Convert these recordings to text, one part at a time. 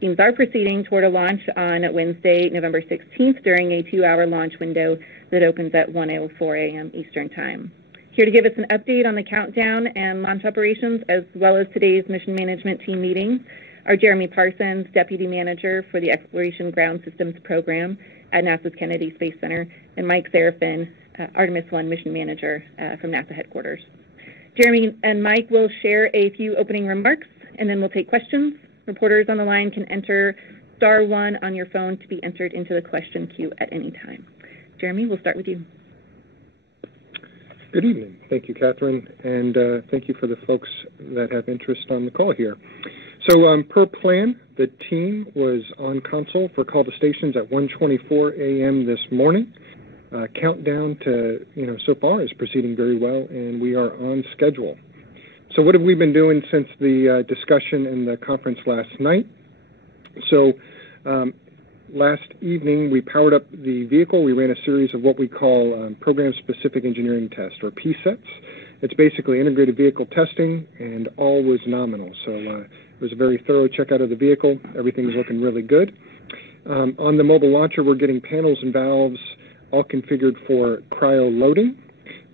Teams are proceeding toward a launch on Wednesday, November 16th during a 2-hour launch window that opens at 1:04 a.m. Eastern Time. Here to give us an update on the countdown and launch operations, as well as today's mission management team meeting, are Jeremy Parsons, Deputy Manager for the Exploration Ground Systems Program at NASA's Kennedy Space Center, and Mike Serafin, Artemis-1 Mission Manager from NASA headquarters. Jeremy and Mike will share a few opening remarks, and then we'll take questions. Reporters on the line can enter *1 on your phone to be entered into the question queue at any time. Jeremy, we'll start with you. Good evening. Thank you, Catherine, and thank you for the folks that have interest on the call here. So per plan, the team was on console for call to stations at 1:24 a.m. this morning. Countdown to, so far is proceeding very well, and we are on schedule. So what have we been doing since the discussion in the conference last night? So last evening, we powered up the vehicle. We ran a series of what we call program-specific engineering tests, or PSETs. It's basically integrated vehicle testing, and all was nominal. So it was a very thorough checkout of the vehicle. Everything's looking really good. On the mobile launcher, we're getting panels and valves all configured for cryo loading.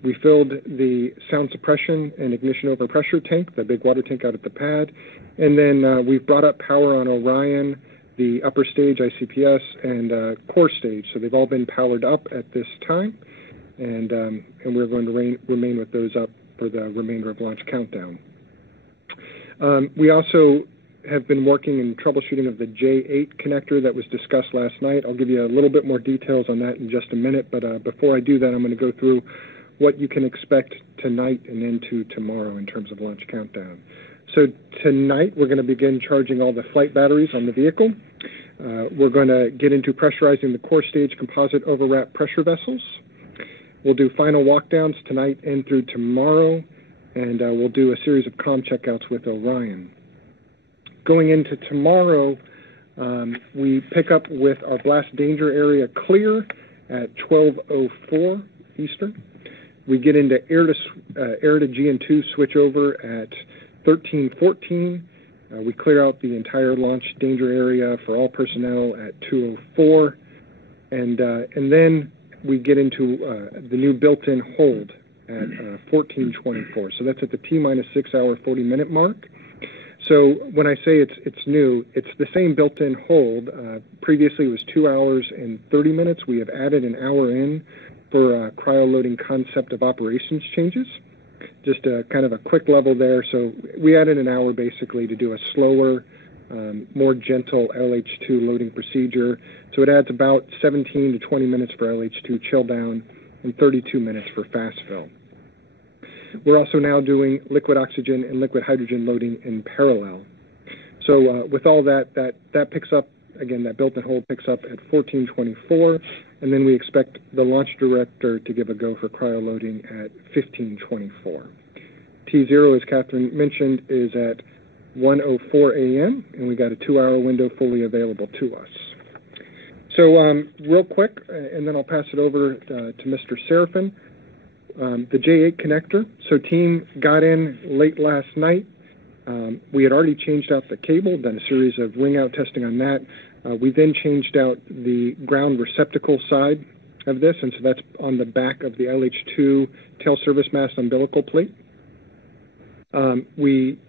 We filled the sound suppression and ignition overpressure tank, the big water tank out at the pad. And then we've brought up power on Orion, the upper stage ICPS, and core stage. So they've all been powered up at this time. And we're going to remain with those up for the remainder of launch countdown. We also have been working in troubleshooting of the J8 connector that was discussed last night. I'll give you a little bit more details on that in just a minute, but before I do that, I'm going to go through what you can expect tonight and into tomorrow in terms of launch countdown. So tonight, we're going to begin charging all the flight batteries on the vehicle. We're going to get into pressurizing the core stage composite overwrap pressure vessels. We'll do final walkdowns tonight and through tomorrow, and we'll do a series of comm checkouts with Orion. Going into tomorrow, we pick up with our blast danger area clear at 12:04 Eastern. We get into air to GN2 switchover at 13:14. We clear out the entire launch danger area for all personnel at 2:04, and then we get into the new built-in hold at 14:24. So that's at the T-minus 6 hour 40-minute mark. So when I say it's new, it's the same built-in hold. Previously it was 2 hours and 30 minutes. We have added an hour in for cryo-loading concept of operations changes. Just kind of a quick level there. So we added an hour basically to do a slower, more gentle LH2 loading procedure. So it adds about 17 to 20 minutes for LH2 chill down and 32 minutes for fast fill. We're also now doing liquid oxygen and liquid hydrogen loading in parallel. So with all that picks up, again, that built-in hold picks up at 14:24, and then we expect the launch director to give a go for cryo loading at 15:24. T0, as Catherine mentioned, is at 1:04 a.m., and we got a 2-hour window fully available to us. So real quick, and then I'll pass it over to Mr. Serafin. The J8 connector. So team got in late last night. We had already changed out the cable, done a series of ring-out testing on that. We then changed out the ground receptacle side of this, and so that's on the back of the LH2 tail service mast umbilical plate. We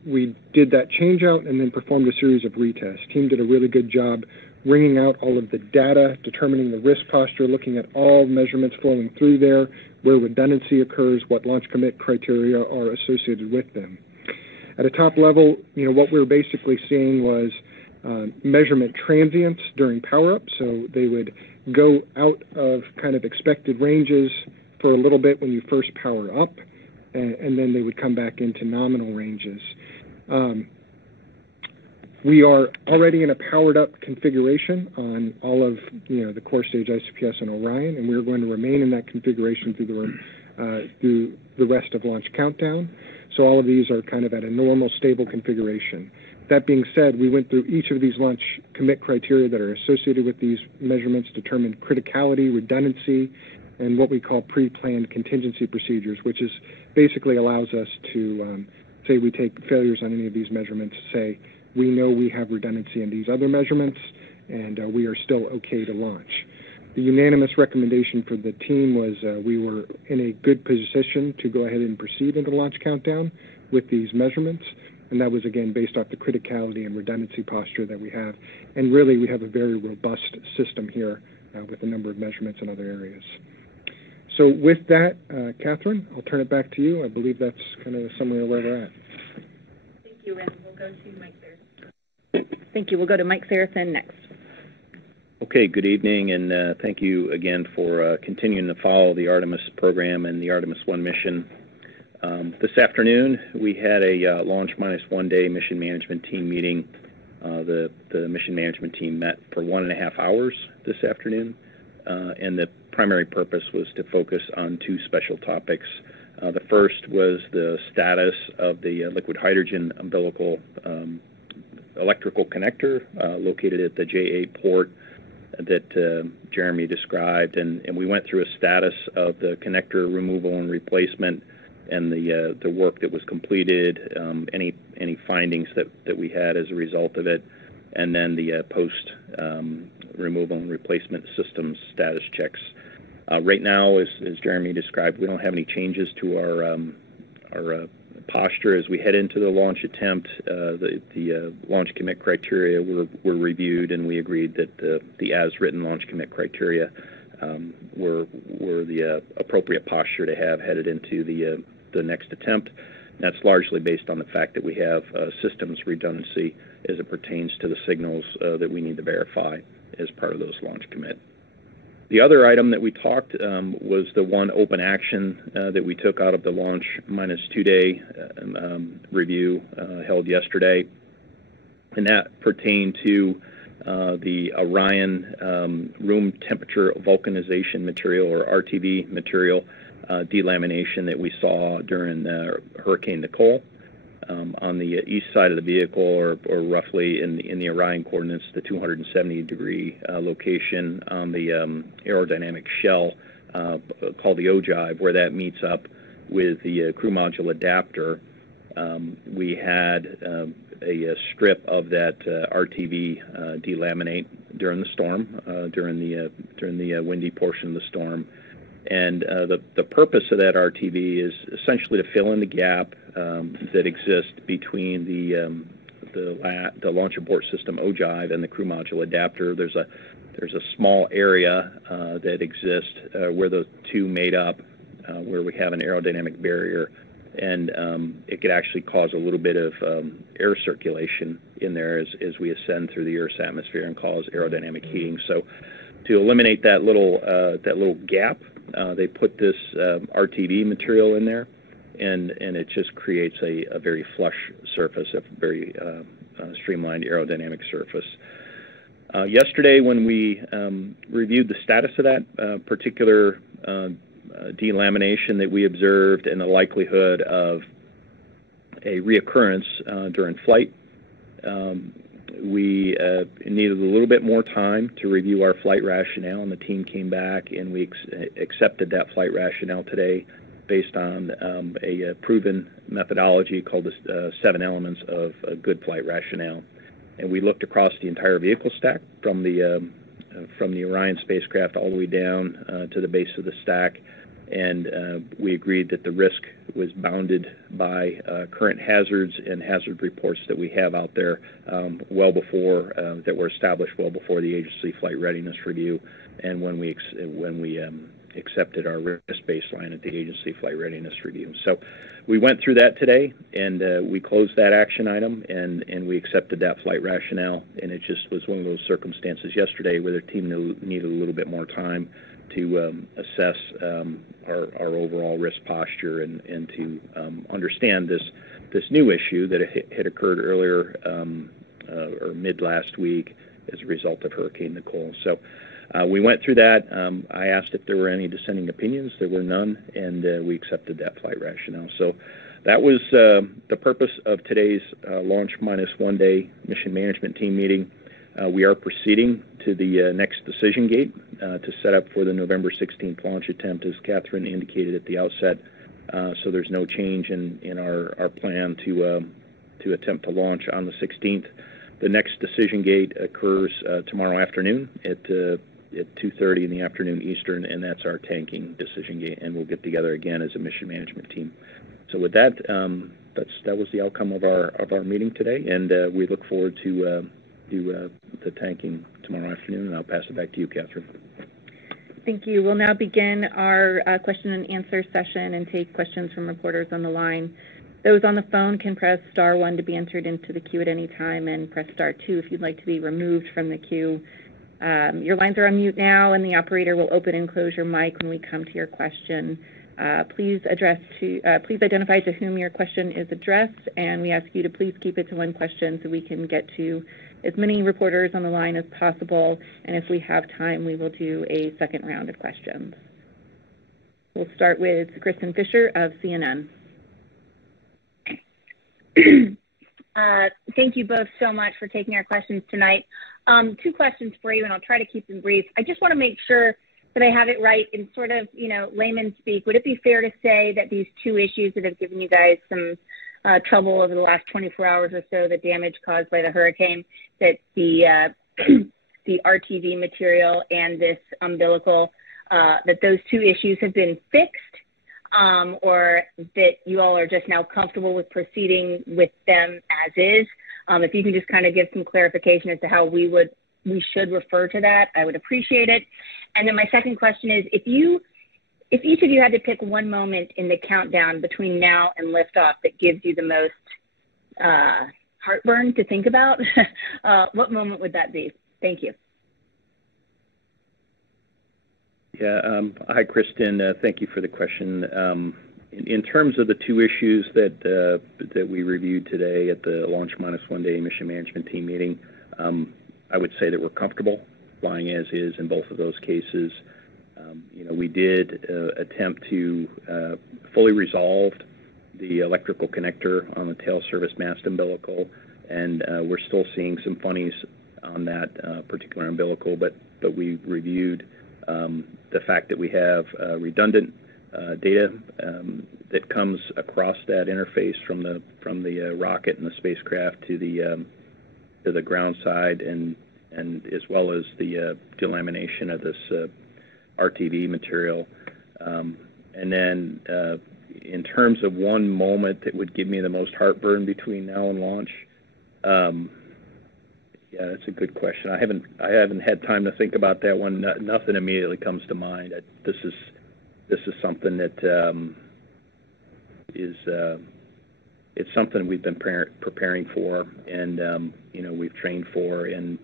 did that change out and then performed a series of retests. Team did a really good job wringing out all of the data, determining the risk posture, looking at all measurements flowing through there, where redundancy occurs, what launch commit criteria are associated with them. At a top level, what we were basically seeing was measurement transients during power-up, so they would go out of kind of expected ranges for a little bit when you first power up, and then they would come back into nominal ranges. We are already in a powered-up configuration on all of the core stage ICPS and Orion, and we're going to remain in that configuration through the rest of launch countdown. So all of these are kind of at a normal, stable configuration. That being said, we went through each of these launch commit criteria that are associated with these measurements, determined criticality, redundancy, and what we call pre-planned contingency procedures, which is basically allows us to say we take failures on any of these measurements, say we know we have redundancy in these other measurements, and we are still okay to launch. The unanimous recommendation for the team was we were in a good position to go ahead and proceed into launch countdown with these measurements, and that was, again, based off the criticality and redundancy posture that we have. And really, we have a very robust system here with a number of measurements in other areas. So with that, Catherine, I'll turn it back to you. I believe that's kind of a summary of where we're at. Thank you, and we'll go to Mike Saracen. Thank you. We'll go to Mike Saracen next. Okay, good evening, and thank you again for continuing to follow the Artemis program and the Artemis-1 mission. This afternoon, we had a launch minus 1 day mission management team meeting. The mission management team met for 1.5 hours this afternoon, and the primary purpose was to focus on 2 special topics. The first was the status of the liquid hydrogen umbilical electrical connector located at the J8 port that Jeremy described, and we went through a status of the connector removal and replacement and the work that was completed, any findings that we had as a result of it, and then the post removal and replacement systems status checks. Right now, as Jeremy described, we don't have any changes to our posture as we head into the launch attempt. The launch commit criteria were reviewed, and we agreed that the as-written launch commit criteria were the appropriate posture to have headed into the next attempt. That's largely based on the fact that we have systems redundancy as it pertains to the signals that we need to verify as part of those launch commit. The other item that we talked was the one open action that we took out of the launch minus 2 day review held yesterday, and that pertained to the Orion room temperature vulcanization material, or RTV material, delamination that we saw during Hurricane Nicole. On the east side of the vehicle, or roughly in the Orion coordinates, the 270-degree location on the aerodynamic shell called the ogive, where that meets up with the crew module adapter. We had a strip of that RTV delaminate during the storm, during the windy portion of the storm. And the purpose of that RTV is essentially to fill in the gap that exists between the launch abort system ogive and the crew module adapter. There's a small area that exists where those two made up, where we have an aerodynamic barrier, and it could actually cause a little bit of air circulation in there as we ascend through the Earth's atmosphere and cause aerodynamic heating. So to eliminate that little gap, they put this RTV material in there, and it just creates a very flush surface, a very streamlined aerodynamic surface. Yesterday, when we reviewed the status of that particular delamination that we observed and the likelihood of a reoccurrence during flight, we needed a little bit more time to review our flight rationale, and the team came back and we accepted that flight rationale today based on a proven methodology called the 7 elements of a good flight rationale. And we looked across the entire vehicle stack from the Orion spacecraft all the way down to the base of the stack, and we agreed that the risk was bounded by current hazards and hazard reports that we have out there well before, that were established well before the agency flight readiness review, and when we accepted our risk baseline at the agency flight readiness review. So we went through that today, and we closed that action item, and we accepted that flight rationale, and it just was one of those circumstances yesterday where the team needed a little bit more time to assess our overall risk posture and to understand this new issue that had occurred earlier or mid last week as a result of Hurricane Nicole. So we went through that. I asked if there were any dissenting opinions. There were none, and we accepted that flight rationale. So that was the purpose of today's launch minus 1 day mission management team meeting. We are proceeding to the next decision gate to set up for the November 16th launch attempt, as Catherine indicated at the outset. So there's no change in our plan to to attempt to launch on the 16th. The next decision gate occurs tomorrow afternoon at 2:30 in the afternoon Eastern, and that's our tanking decision gate, and we'll get together again as a mission management team. So with that, that was the outcome of our meeting today, and we look forward to do the tanking tomorrow afternoon, and I'll pass it back to you, Catherine. Thank you. We'll now begin our question and answer session and take questions from reporters on the line. Those on the phone can press *1 to be entered into the queue at any time, and press *2 if you'd like to be removed from the queue. Your lines are on mute now, and the operator will open and close your mic when we come to your question. Please identify to whom your question is addressed, and we ask you to please keep it to one question so we can get to as many reporters on the line as possible, and if we have time, we will do a second round of questions. We'll start with Kristen Fisher of CNN. Thank you both so much for taking our questions tonight. Two questions for you, and I'll try to keep them brief. I just want to make sure that I have it right in sort of, layman speak. Would it be fair to say that these two issues that have given you guys some trouble over the last 24 hours or so, the damage caused by the hurricane, that the the RTV material and this umbilical, that those two issues have been fixed? Or that you all are just now comfortable with proceeding with them as is? If you can just kind of give some clarification as to how we should refer to that, I would appreciate it. And then my second question is, if each of you had to pick one moment in the countdown between now and liftoff that gives you the most heartburn to think about, what moment would that be? Thank you. Yeah, hi, Kristen. Thank you for the question. In terms of the two issues that we reviewed today at the Launch -1 Day Mission Management Team meeting, I would say that we're comfortable flying as is in both of those cases. We did attempt to fully resolve the electrical connector on the tail service mast umbilical, and we're still seeing some funnies on that particular umbilical, but we reviewed the fact that we have redundant data that comes across that interface from the rocket and the spacecraft to the ground side, and as well as the delamination of this RTV material. And then in terms of one moment that would give me the most heartburn between now and launch, yeah, that's a good question. I haven't had time to think about that one. Nothing immediately comes to mind. This is something that it's something we've been preparing for, and we've trained for, and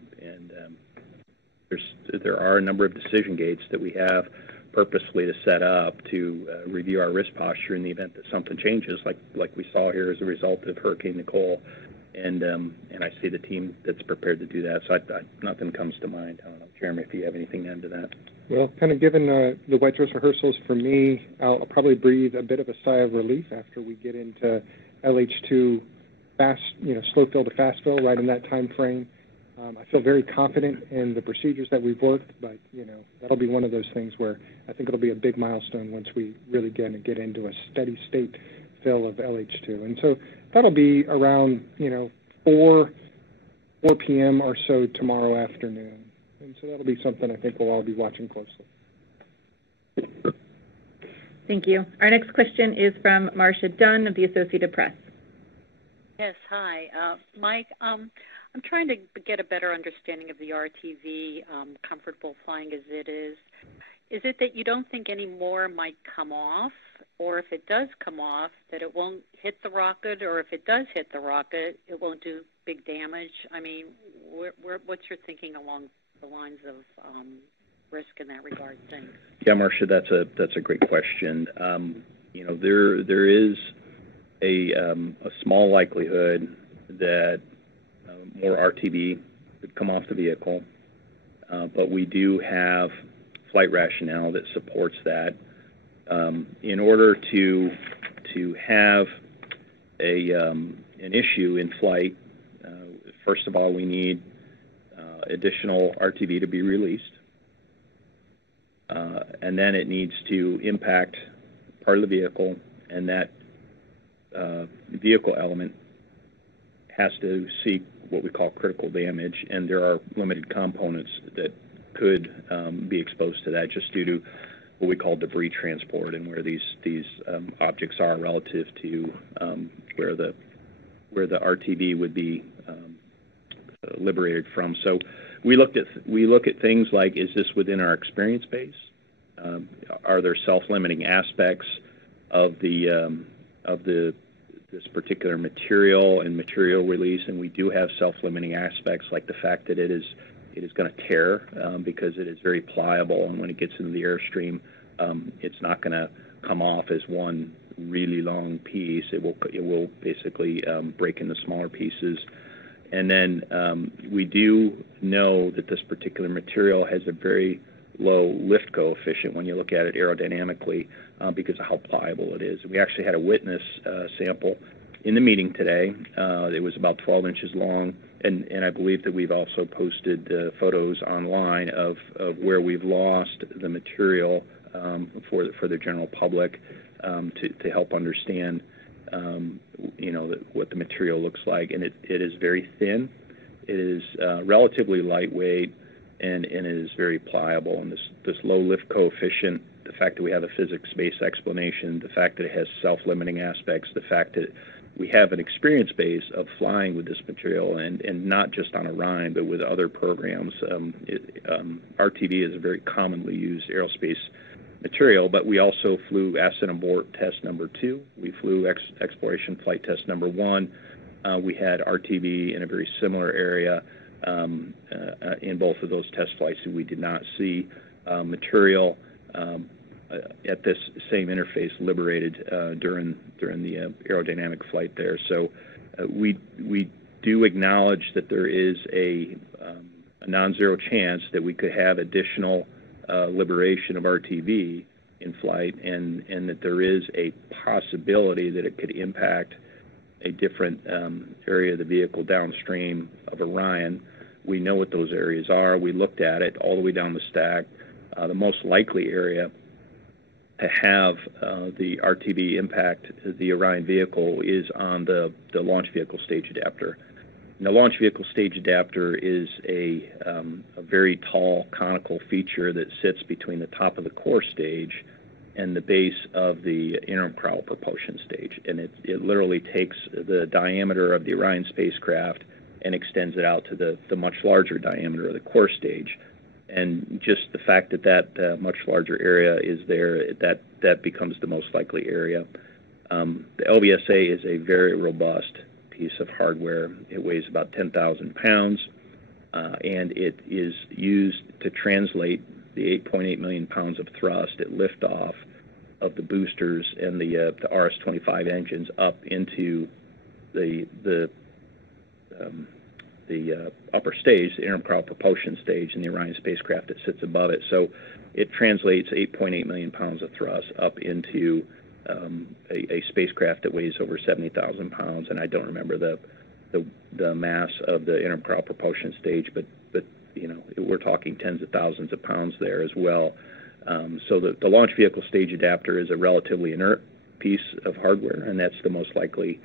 there are a number of decision gates that we have purposely to set up to review our risk posture in the event that something changes, like we saw here as a result of Hurricane Nicole. And I see the team that's prepared to do that. So nothing comes to mind. I don't know, Jeremy, if you have anything to add to that. Well, kind of given the white dress rehearsals, for me, I'll probably breathe a bit of a sigh of relief after we get into LH2 fast, slow fill to fast fill right in that time frame. I feel very confident in the procedures that we've worked, but that'll be one of those things where I think it'll be a big milestone once we really get into a steady state fill of LH2. And so that'll be around 4 p.m. or so tomorrow afternoon. And so that'll be something I think we'll all be watching closely. Thank you. Our next question is from Marcia Dunn of the Associated Press. Yes, hi. Mike, I'm trying to get a better understanding of the RTV, comfortable flying as it is. Is it that you don't think any more might come off, or if it does come off, that it won't hit the rocket, or if it does hit the rocket, it won't do big damage? I mean, what's your thinking along the lines of risk in that regard? Thanks. Yeah, Marcia, that's a great question. There is a small likelihood that more RTV could come off the vehicle, but we do have flight rationale that supports that. In order to have an issue in flight, first of all, we need additional RTV to be released, and then it needs to impact part of the vehicle, and that vehicle element has to seek what we call critical damage, and there are limited components that could be exposed to that just due to what we call debris transport and where these objects are relative to where the RTV would be liberated from. So we look at things like, is this within our experience base? Are there self-limiting aspects of this particular material and material release? And we do have self-limiting aspects, like the fact that it is going to tear because it is very pliable, and when it gets into the airstream, it's not going to come off as one really long piece. It will basically break into smaller pieces. And then we do know that this particular material has a very low lift coefficient when you look at it aerodynamically because of how pliable it is. We actually had a witness sample in the meeting today. It was about 12 inches long, and I believe that we've also posted photos online of where we've lost the material for the general public to help understand what the material looks like. And it is very thin. It is relatively lightweight, and it is very pliable. And this low lift coefficient, the fact that we have a physics-based explanation, the fact that it has self-limiting aspects, the fact that we have an experience base of flying with this material, and not just on Orion, but with other programs. RTV is a very commonly used aerospace material, but we also flew ascent abort test number 2. We flew exploration flight test number 1. We had RTV in a very similar area in both of those test flights, and we did not see material at this same interface liberated during the aerodynamic flight there. So we do acknowledge that there is a non-zero chance that we could have additional liberation of RTV in flight, and that there is a possibility that it could impact a different area of the vehicle downstream of Orion. We know what those areas are. We looked at it all the way down the stack. The most likely area to have the RTV impact the Orion vehicle is on the launch vehicle stage adapter. And the launch vehicle stage adapter is a very tall conical feature that sits between the top of the core stage and the base of the interim crowd propulsion stage. And it literally takes the diameter of the Orion spacecraft and extends it out to the much larger diameter of the core stage. And just the fact that much larger area is there, that becomes the most likely area. The LVSA is a very robust piece of hardware. It weighs about 10,000 pounds, and it is used to translate the 8.8 million pounds of thrust at liftoff of the boosters and the RS-25 engines up into the upper stage, the interim crowd propulsion stage, and the Orion spacecraft that sits above it. So it translates 8.8 million pounds of thrust up into a spacecraft that weighs over 70,000 pounds, and I don't remember the mass of the interim crowd propulsion stage, but we're talking tens of thousands of pounds there as well. So the launch vehicle stage adapter is a relatively inert piece of hardware, and that's the most likely.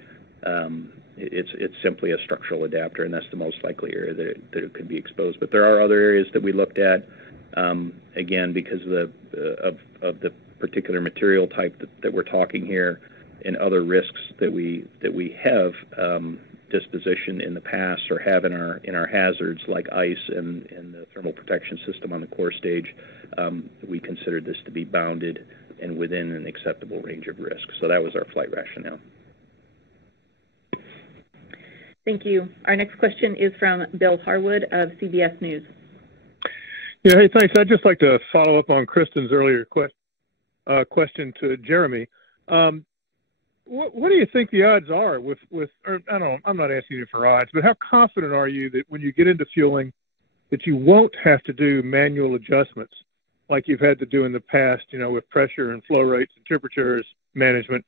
It's simply a structural adapter, and that's the most likely area that it could be exposed. But there are other areas that we looked at, again, because of the particular material type that we're talking here, and other risks that we have disposition in the past or have in our hazards, like ice and the thermal protection system on the core stage. We considered this to be bounded and within an acceptable range of risk. So that was our flight rationale. Thank you. Our next question is from Bill Harwood of CBS News. Yeah, hey, thanks. I'd just like to follow up on Kristen's earlier question to Jeremy. What do you think the odds are with or I don't know, I'm not asking you for odds, but how confident are you that when you get into fueling that you won't have to do manual adjustments like you've had to do in the past, with pressure and flow rates and temperatures management?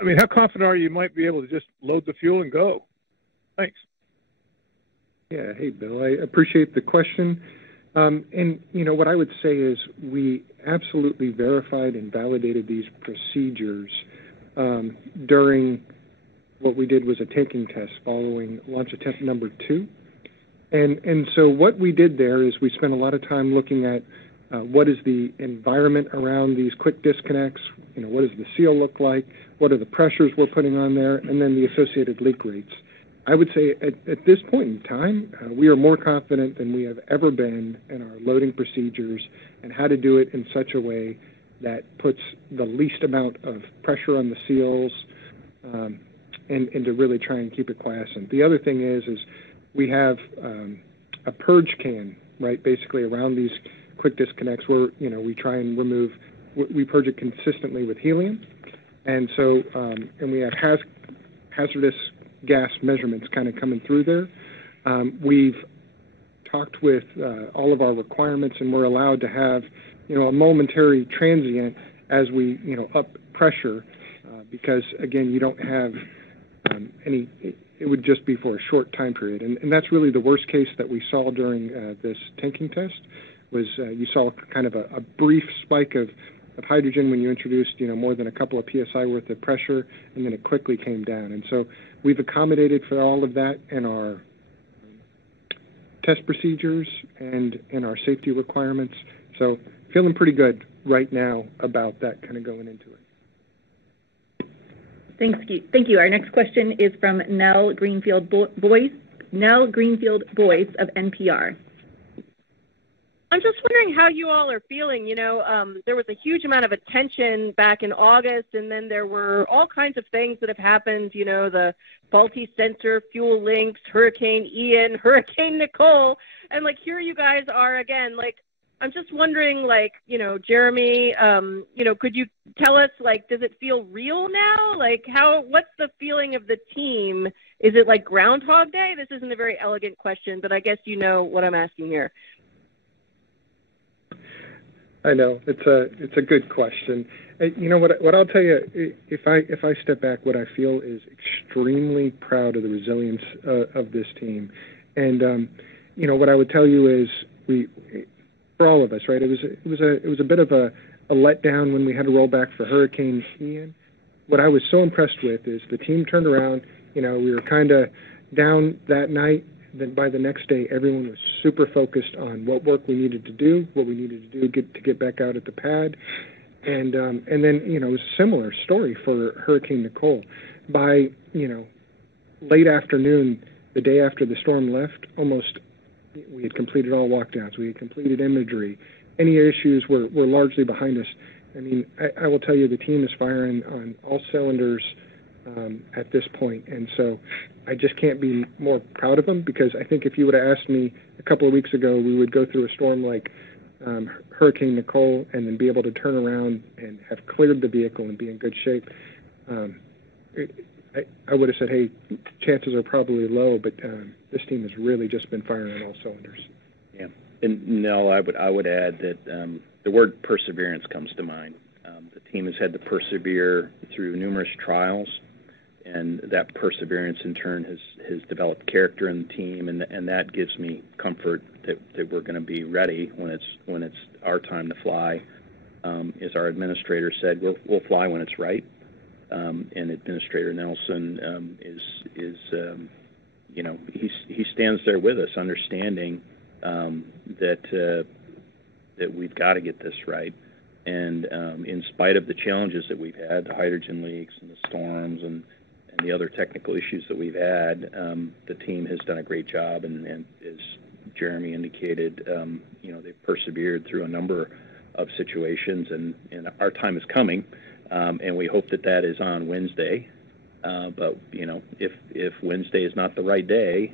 I mean, how confident are you might be able to just load the fuel and go? Thanks. Yeah, hey, Bill, I appreciate the question. And, what I would say is we absolutely verified and validated these procedures during what we did was a taking test following launch attempt number 2. And so what we did there is we spent a lot of time looking at what is the environment around these quick disconnects, what does the seal look like, what are the pressures we're putting on there, and then the associated leak rates. I would say at this point in time, we are more confident than we have ever been in our loading procedures and how to do it in such a way that puts the least amount of pressure on the seals and to really try and keep it quiescent. The other thing is we have a purge can, right, basically around these quick disconnects where, we try and remove, we purge it consistently with helium. And so, and we have hazardous gas measurements kind of coming through there. We've talked with all of our requirements, and we're allowed to have, a momentary transient as we, up pressure, because, again, you don't have any, it would just be for a short time period. And that's really the worst case that we saw during this tanking test, was you saw kind of a brief spike of hydrogen when you introduced, more than a couple of PSI worth of pressure, and then it quickly came down. And so we've accommodated for all of that in our test procedures and in our safety requirements. So feeling pretty good right now about that kind of going into it. Thank you. Our next question is from Nell Greenfield Boyce of NPR. I'm just wondering how you all are feeling. There was a huge amount of attention back in August, and then there were all kinds of things that have happened, the faulty sensor, fuel links, Hurricane Ian, Hurricane Nicole, and, here you guys are again. I'm just wondering, Jeremy, could you tell us, does it feel real now? What's the feeling of the team? Is it like Groundhog Day? This isn't a very elegant question, but I guess you know what I'm asking here. I know it's a good question. What I'll tell you, if I step back, what I feel is extremely proud of the resilience of this team, and what I would tell you is for all of us, right? It was a bit of a letdown when we had to roll back for Hurricane Ian. What I was so impressed with is the team turned around. We were kind of down that night. Then by the next day, everyone was super focused on what work we needed to do, what we needed to do to get back out at the pad, and then it was a similar story for Hurricane Nicole. By late afternoon, the day after the storm left, we had completed all walkdowns, we had completed imagery. Any issues were largely behind us. I mean, I will tell you, the team is firing on all cylinders at this point, and so I just can't be more proud of them, because I think if you would have asked me a couple of weeks ago, we would go through a storm like Hurricane Nicole and then be able to turn around and have cleared the vehicle and be in good shape, I would have said, hey, chances are probably low, but this team has really just been firing on all cylinders. Yeah, and no, I would add that the word perseverance comes to mind. The team has had to persevere through numerous trials, and that perseverance in turn has developed character in the team, and that gives me comfort that we're going to be ready when it's our time to fly. As our administrator said, we'll fly when it's right, and Administrator Nelson he stands there with us, understanding that we've got to get this right. And in spite of the challenges that we've had, the hydrogen leaks and the storms and the other technical issues that we've had, the team has done a great job. And as Jeremy indicated, they've persevered through a number of situations, and our time is coming, and we hope that is on Wednesday. But if Wednesday is not the right day,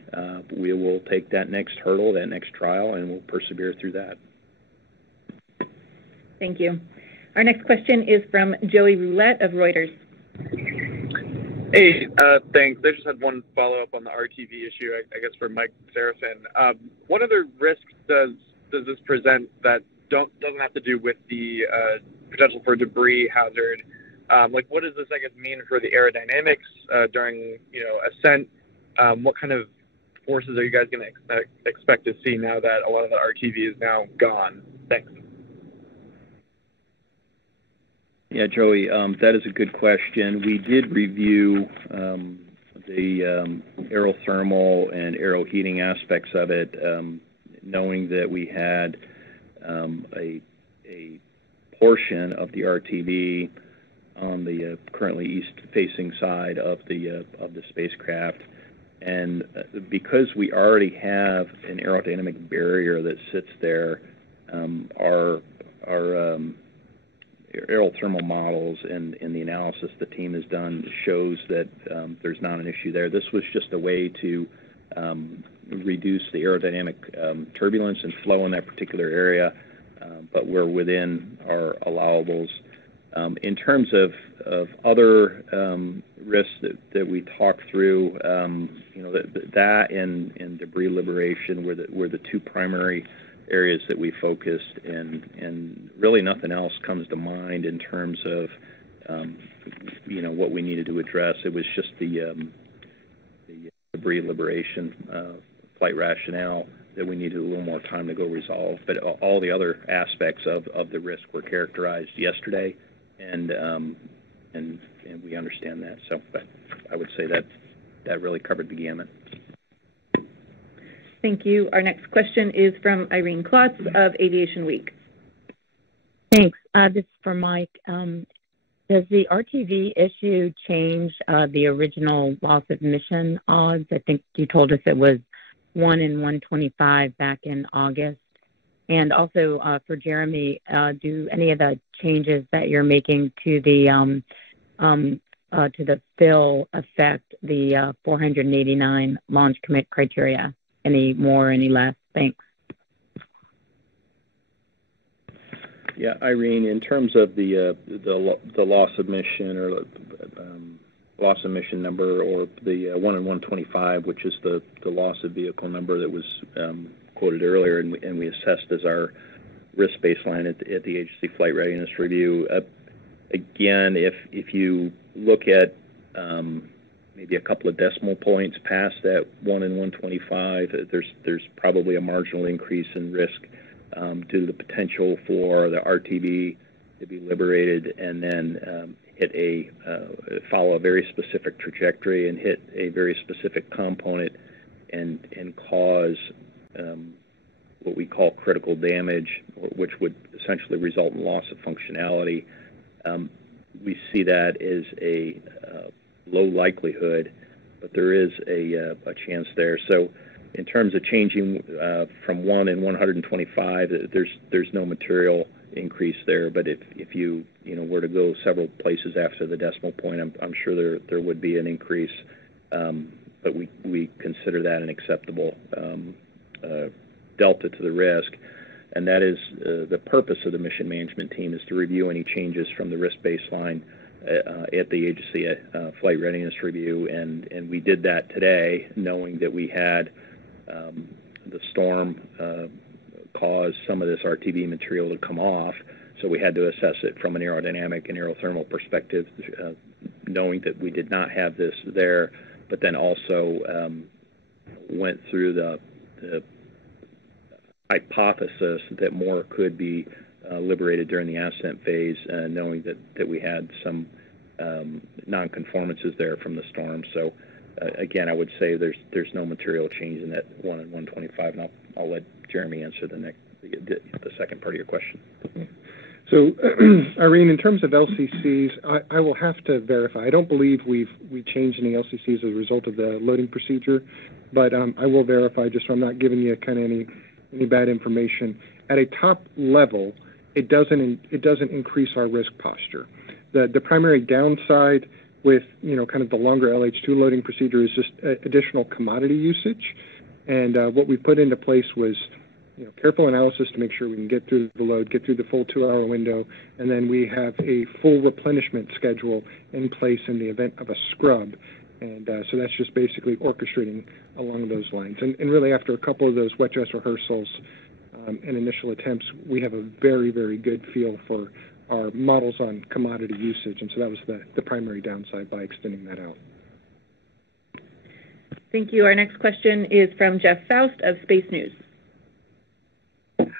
we will take that next hurdle, that next trial, and we'll persevere through that. Thank you. Our next question is from Joey Roulette of Reuters. Hey, thanks. I just had one follow-up on the RTV issue, I guess, for Mike Saracen. What other risks does this present that doesn't have to do with the potential for debris hazard? What does this, I guess, mean for the aerodynamics during, ascent? What kind of forces are you guys going to expect to see now that a lot of the RTV is now gone? Thanks. Yeah, Joey, that is a good question. We did review aerothermal and aeroheating aspects of it, knowing that we had a portion of the RTV on the currently east-facing side of the spacecraft, and because we already have an aerodynamic barrier that sits there, our aerothermal models and the analysis the team has done shows that there's not an issue there. This was just a way to reduce the aerodynamic turbulence and flow in that particular area, but we're within our allowables. In terms of other risks that we talked through, that and debris liberation were the two primary areas that we focused, and really nothing else comes to mind in terms of what we needed to address. It was just the debris liberation flight rationale that we needed a little more time to go resolve. But all the other aspects of the risk were characterized yesterday, and we understand that. So I would say that really covered the gamut. Thank you. Our next question is from Irene Klotz of Aviation Week. Thanks. This is for Mike. Does the RTV issue change the original loss of mission odds? I think you told us it was 1 in 125 back in August. And also for Jeremy, do any of the changes that you're making to the fill affect the 489 launch commit criteria? Any more, any less? Thanks. Yeah, Irene, in terms of the loss of mission or loss of mission number, or the 1 in 125, which is the loss of vehicle number that was quoted earlier, and we assessed as our risk baseline at the agency flight readiness review. Again, if you look at maybe a couple of decimal points past that 1 in 125, there's probably a marginal increase in risk due to the potential for the RTV to be liberated and then follow a very specific trajectory and hit a very specific component and cause what we call critical damage, which would essentially result in loss of functionality. We see that as a low likelihood, but there is a chance there. So in terms of changing from 1 in 125, there's no material increase there. But if you were to go several places after the decimal point, I'm sure there would be an increase. But we consider that an acceptable delta to the risk. And that is the purpose of the mission management team, is to review any changes from the risk baseline at the agency flight readiness review. And we did that today, knowing that we had the storm cause some of this RTV material to come off. So we had to assess it from an aerodynamic and aerothermal perspective, knowing that we did not have this there, but then also went through the hypothesis that more could be liberated during the ascent phase, knowing that we had some non-conformances there from the storm. So again, I would say there's no material change in that 1 in 125, and I'll let Jeremy answer the second part of your question. So, Irene, in terms of LCCs, I will have to verify. I don't believe we changed any LCCs as a result of the loading procedure, but I will verify just so I'm not giving you kind of any bad information. At a top level, it doesn't increase our risk posture. The primary downside with kind of the longer LH2 loading procedure is just additional commodity usage, and what we put into place was careful analysis to make sure we can get through the load, get through the full 2-hour window, and then we have a full replenishment schedule in place in the event of a scrub. And so that's just basically orchestrating along those lines. And really, after a couple of those wet dress rehearsals and initial attempts, we have a very, very good feel for our models on commodity usage. And so that was the primary downside by extending that out. Thank you. Our next question is from Jeff Faust of Space News.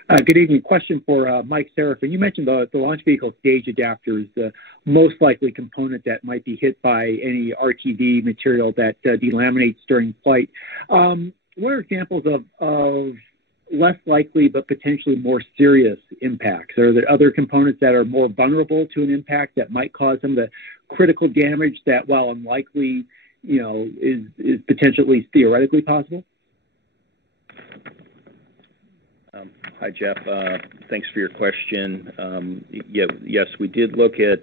Good evening. Question for Mike Serafin. You mentioned the launch vehicle stage adapter is the most likely component that might be hit by any RTV material that delaminates during flight. What are examples of less likely but potentially more serious impacts? Are there other components that are more vulnerable to an impact that might cause some of the critical damage that, while unlikely, is potentially theoretically possible? Hi, Jeff. Thanks for your question. Yes, we did look at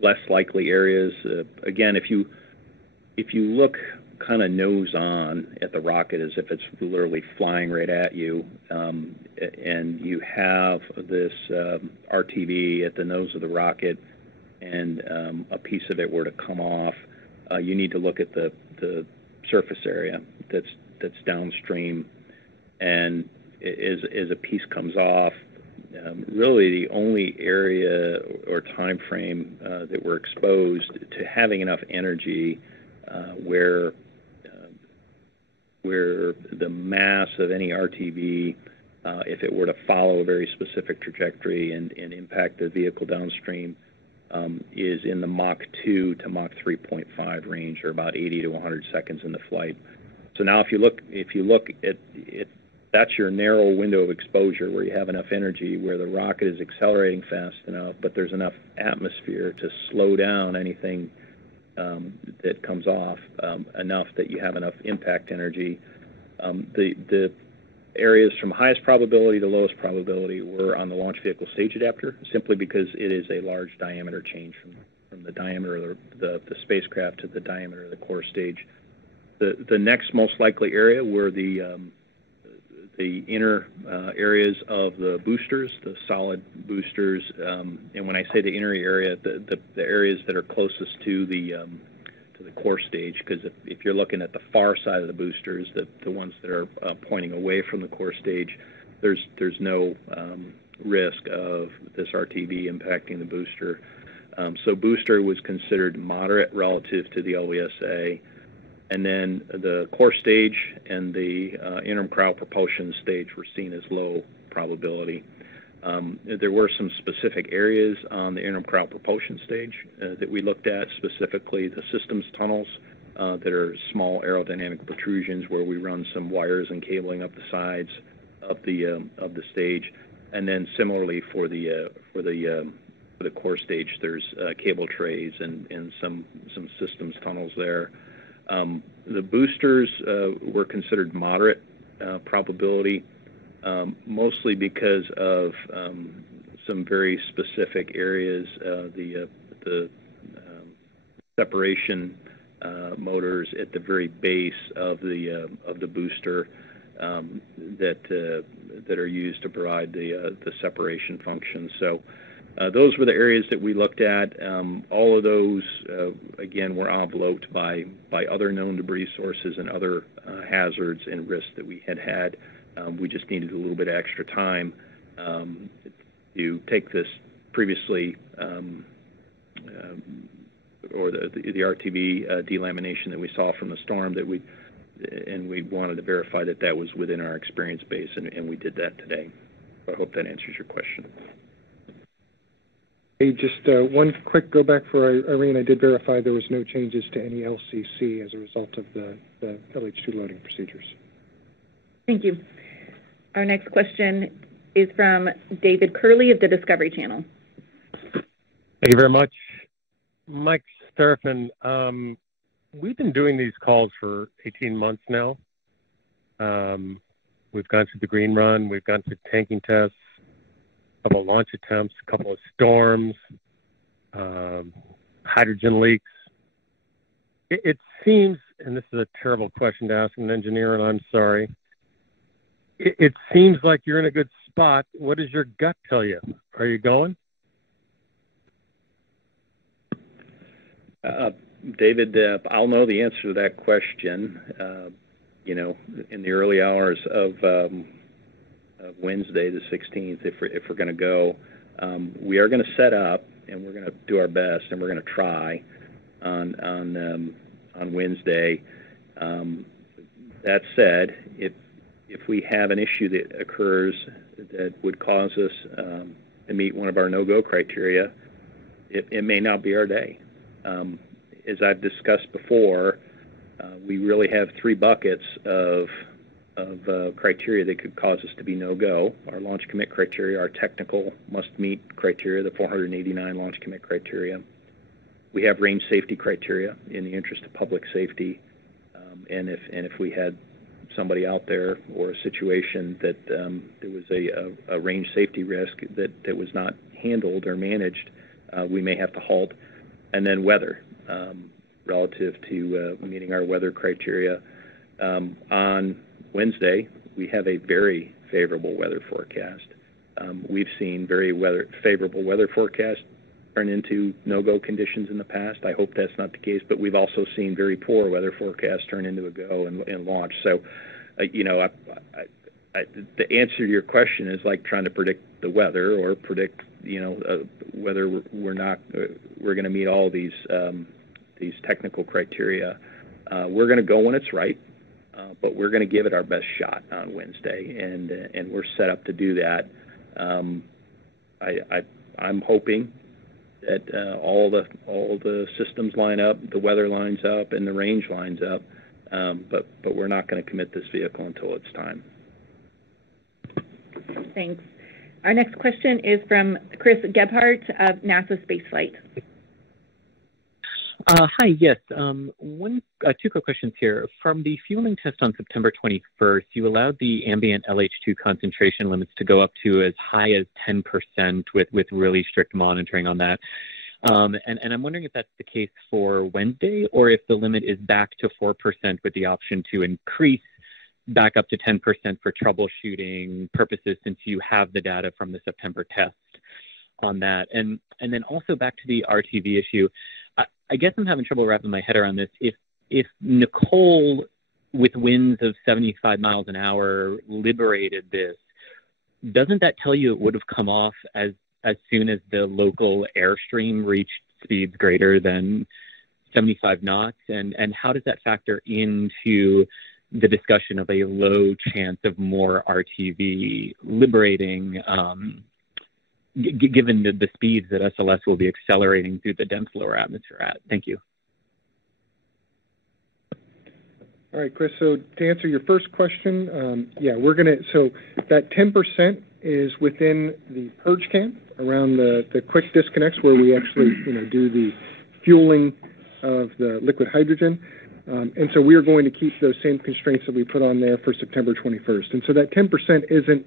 less likely areas. Again, if you look kind of nose on at the rocket as if it's literally flying right at you, and you have this RTV at the nose of the rocket, and a piece of it were to come off, you need to look at the surface area that's downstream, and as a piece comes off, really the only area or time frame that we're exposed to having enough energy where the mass of any RTV, if it were to follow a very specific trajectory and impact the vehicle downstream, is in the Mach 2 to Mach 3.5 range, or about 80 to 100 seconds in the flight. So now if you look at it, that's your narrow window of exposure where you have enough energy, where the rocket is accelerating fast enough, but there's enough atmosphere to slow down anything that comes off enough that you have enough impact energy. The areas from highest probability to lowest probability were on the launch vehicle stage adapter, simply because it is a large diameter change from the diameter of the spacecraft to the diameter of the core stage. The next most likely area were the inner areas of the boosters, the solid boosters, and when I say the inner area, the areas that are closest to the core stage, because if you're looking at the far side of the boosters, the ones that are pointing away from the core stage, there's no risk of this RTV impacting the booster. So booster was considered moderate relative to the LVSA. And then the core stage and the interim cryo propulsion stage were seen as low probability. There were some specific areas on the interim cryo propulsion stage that we looked at, specifically the systems tunnels that are small aerodynamic protrusions where we run some wires and cabling up the sides of the stage. And then similarly for the core stage, there's cable trays and some systems tunnels there. The boosters were considered moderate probability, mostly because of some very specific areas. The separation motors at the very base of the booster that are used to provide the separation function. So those were the areas that we looked at. All of those, again, were enveloped by other known debris sources and other hazards and risks that we had. We just needed a little bit of extra time to take this previously, or the RTV delamination that we saw from the storm, and we wanted to verify that was within our experience base, and we did that today. So I hope that answers your question. Hey, just one quick go back for Irene. I did verify there was no changes to any LCC as a result of the LH2 loading procedures. Thank you. Our next question is from David Curley of the Discovery Channel. Thank you very much. Mike Serafin, we've been doing these calls for 18 months now. We've gone through the green run. We've gone through tanking tests, a couple of launch attempts, a couple of storms, hydrogen leaks. It seems, and this is a terrible question to ask an engineer, and I'm sorry, it seems like you're in a good spot. What does your gut tell you? Are you going? David, I'll know the answer to that question, in the early hours of Wednesday, the 16th, if we're going to go. We are going to set up, and we're going to do our best, and we're going to try on Wednesday. That said, if if we have an issue that occurs that would cause us to meet one of our no-go criteria, it may not be our day. As I've discussed before, we really have three buckets of criteria that could cause us to be no-go. Our launch commit criteria, our technical must-meet criteria, the 489 launch commit criteria. We have range safety criteria in the interest of public safety, and if we had somebody out there or a situation that there was a range safety risk that was not handled or managed, we may have to halt. And then weather, relative to meeting our weather criteria. On Wednesday, we have a very favorable weather forecast. We've seen very favorable weather forecasts turn into no-go conditions in the past. I hope that's not the case, but we've also seen very poor weather forecasts turn into a go and launch. So, the answer to your question is like trying to predict the weather or predict, whether we're going to meet all these technical criteria. We're going to go when it's right, but we're going to give it our best shot on Wednesday, and we're set up to do that. I'm hoping that all the systems line up, the weather lines up, and the range lines up, but we're not going to commit this vehicle until it's time. Thanks. Our next question is from Chris Gebhardt of NASA Spaceflight. Hi, yes. Two quick questions here. From the fueling test on September 21st, you allowed the ambient LH2 concentration limits to go up to as high as 10% with really strict monitoring on that. And I'm wondering if that's the case for Wednesday, or if the limit is back to 4% with the option to increase back up to 10% for troubleshooting purposes, since you have the data from the September test on that. And then also back to the RTV issue. I guess I'm having trouble wrapping my head around this. If Nicole, with winds of 75 miles an hour, liberated this, doesn't that tell you it would have come off as soon as the local airstream reached speeds greater than 75 knots? And how does that factor into the discussion of a low chance of more RTV liberating, given the speeds that SLS will be accelerating through the dense lower atmosphere at? Thank you. All right, Chris, so to answer your first question, so that 10% is within the purge can around the quick disconnects where we actually, do the fueling of the liquid hydrogen. And so we are going to keep those same constraints that we put on there for September 21st. And so that 10% isn't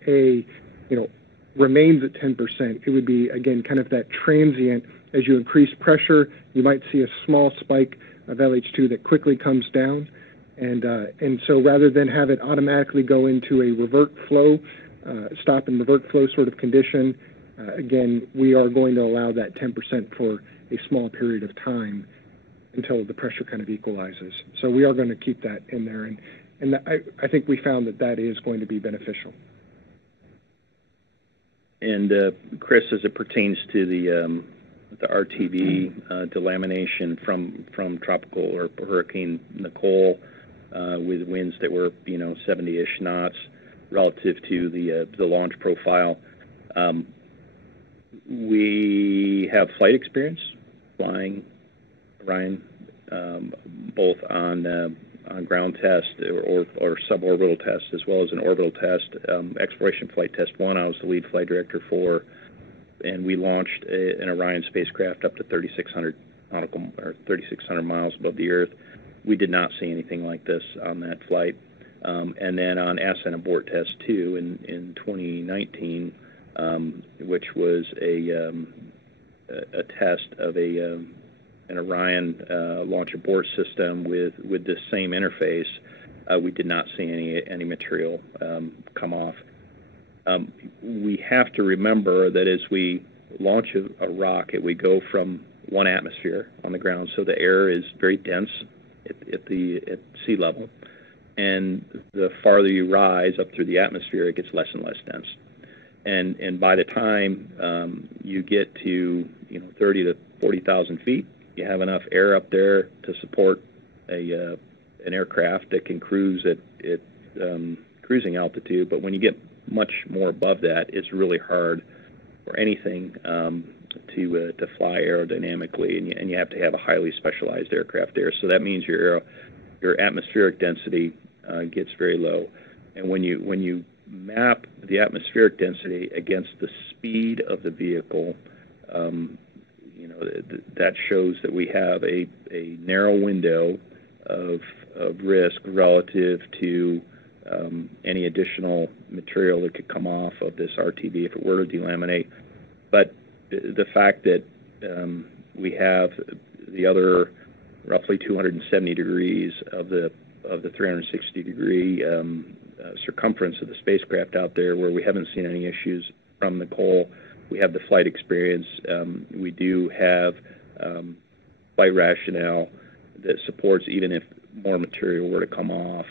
remains at 10%. It would be, again, kind of that transient. As you increase pressure, you might see a small spike of LH2 that quickly comes down. And so rather than have it automatically go into a revert flow, stop and revert flow sort of condition, again, we are going to allow that 10% for a small period of time until the pressure kind of equalizes. So we are going to keep that in there. And I think we found that is going to be beneficial. And Chris, as it pertains to the RTV delamination from tropical or Hurricane Nicole, with winds that were 70-ish knots relative to the launch profile, we have flight experience flying Orion, both on ground test or suborbital test, as well as an orbital test. Exploration Flight Test 1, I was the lead flight director for, and we launched an Orion spacecraft up to 3,600 miles above the Earth. We did not see anything like this on that flight. And then on Ascent Abort Test 2 in 2019, which was a test of an Orion launch abort system with this same interface, we did not see any material come off. We have to remember that as we launch a rocket, we go from one atmosphere on the ground, so the air is very dense at sea level, and the farther you rise up through the atmosphere, it gets less and less dense. And by the time you get to 30 to 40,000 feet, you have enough air up there to support an aircraft that can cruise at cruising altitude, but when you get much more above that, it's really hard for anything to fly aerodynamically, and you have to have a highly specialized aircraft there. So that means your atmospheric density gets very low, and when you map the atmospheric density against the speed of the vehicle, that shows that we have a narrow window of risk relative to any additional material that could come off of this RTV if it were to delaminate. But the fact that we have the other roughly 270 degrees of the 360-degree circumference of the spacecraft out there, where we haven't seen any issues from the coal. We have the flight experience. We do have flight rationale that supports even if more material were to come off.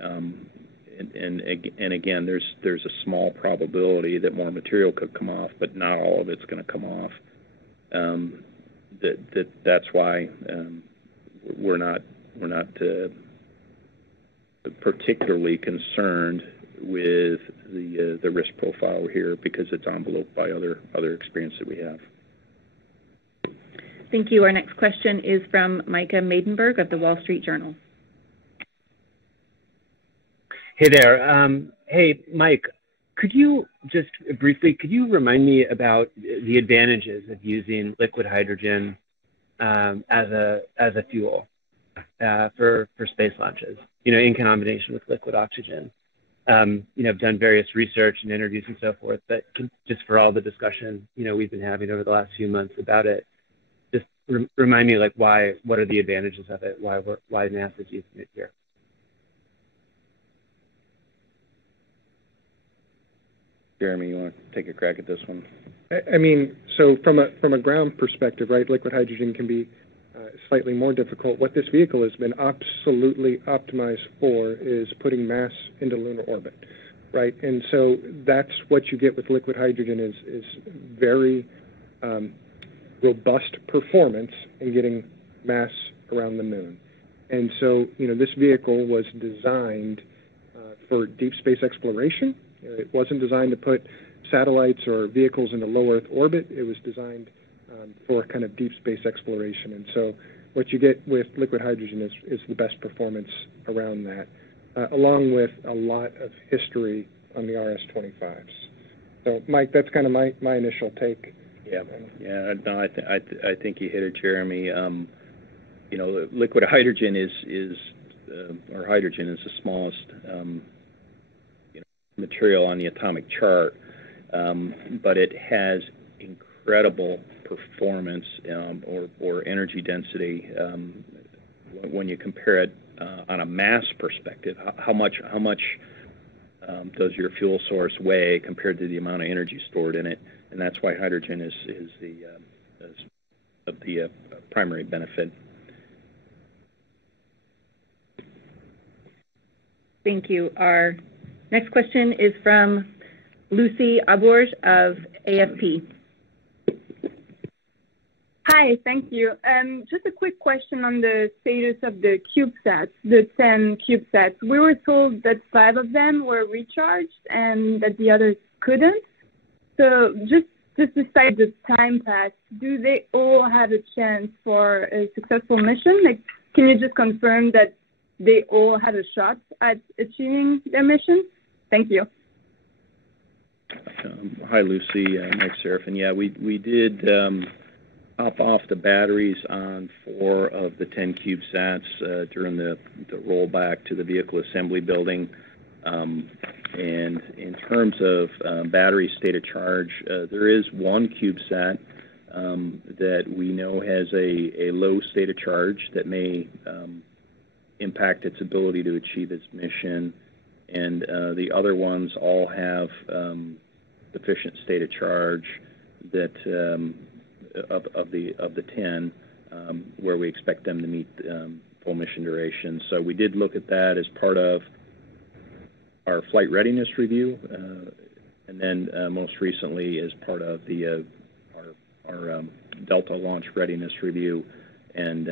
And again, there's a small probability that more material could come off, but not all of it's going to come off. That's why we're not particularly concerned with the risk profile here, because it's enveloped by other experience that we have. Thank you. Our next question is from Micah Maidenberg of the Wall Street Journal. Hey there. Hey, Mike, could you just briefly, remind me about the advantages of using liquid hydrogen as a fuel for space launches, in combination with liquid oxygen? I've done various research and interviews and so forth, but just for all the discussion, we've been having over the last few months about it, just remind me, what are the advantages of it? Why NASA's using it here? Jeremy, you want to take a crack at this one? I mean, so from a ground perspective, right, liquid hydrogen can be slightly more difficult. What this vehicle has been absolutely optimized for is putting mass into lunar orbit, right? And so that's what you get with liquid hydrogen is very robust performance in getting mass around the moon. And so, this vehicle was designed for deep space exploration. It wasn't designed to put satellites or vehicles into low Earth orbit. It was designed for kind of deep space exploration. And so what you get with liquid hydrogen is the best performance around that, along with a lot of history on the RS-25s. So, Mike, that's kind of my initial take. Yeah. No, I think you hit it, Jeremy. Liquid hydrogen or hydrogen is the smallest material on the atomic chart, but it has incredible performance or energy density when you compare it on a mass perspective. How much does your fuel source weigh compared to the amount of energy stored in it? And that's why hydrogen is the primary benefit. Thank you. Our next question is from Lucy Abort of AFP. Hi, thank you. Just a quick question on the status of the CubeSats, the 10 CubeSats. We were told that 5 of them were recharged and that the others couldn't. So just decide the time pass, do they all have a chance for a successful mission? Can you just confirm that they all have a shot at achieving their mission? Thank you. Hi, Lucy. Mike Serafin. Yeah, we did top off the batteries on 4 of the 10 CubeSats during the rollback to the vehicle assembly building. And in terms of battery state of charge, there is one CubeSat that we know has a low state of charge that may impact its ability to achieve its mission, and the other ones all have sufficient state of charge that of the 10 where we expect them to meet full mission duration. So we did look at that as part of our flight readiness review, and then most recently as part of our Delta launch readiness review. And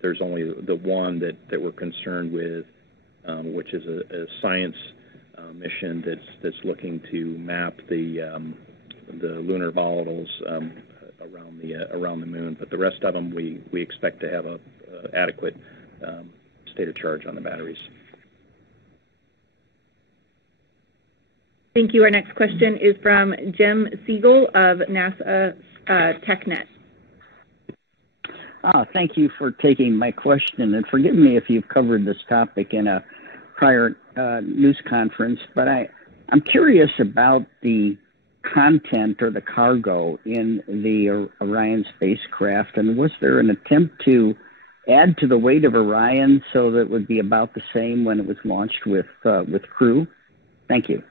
there's only the one that we're concerned with, which is a science mission that's looking to map the lunar volatiles around the moon. But the rest of them, we expect to have a adequate state of charge on the batteries. Thank you. Our next question is from Jim Siegel of NASA TechNet. Thank you for taking my question, and forgive me if you've covered this topic in a prior news conference, but I'm curious about the content or the cargo in the Orion spacecraft, and was there an attempt to add to the weight of Orion so that it would be about the same when it was launched with crew? Thank you.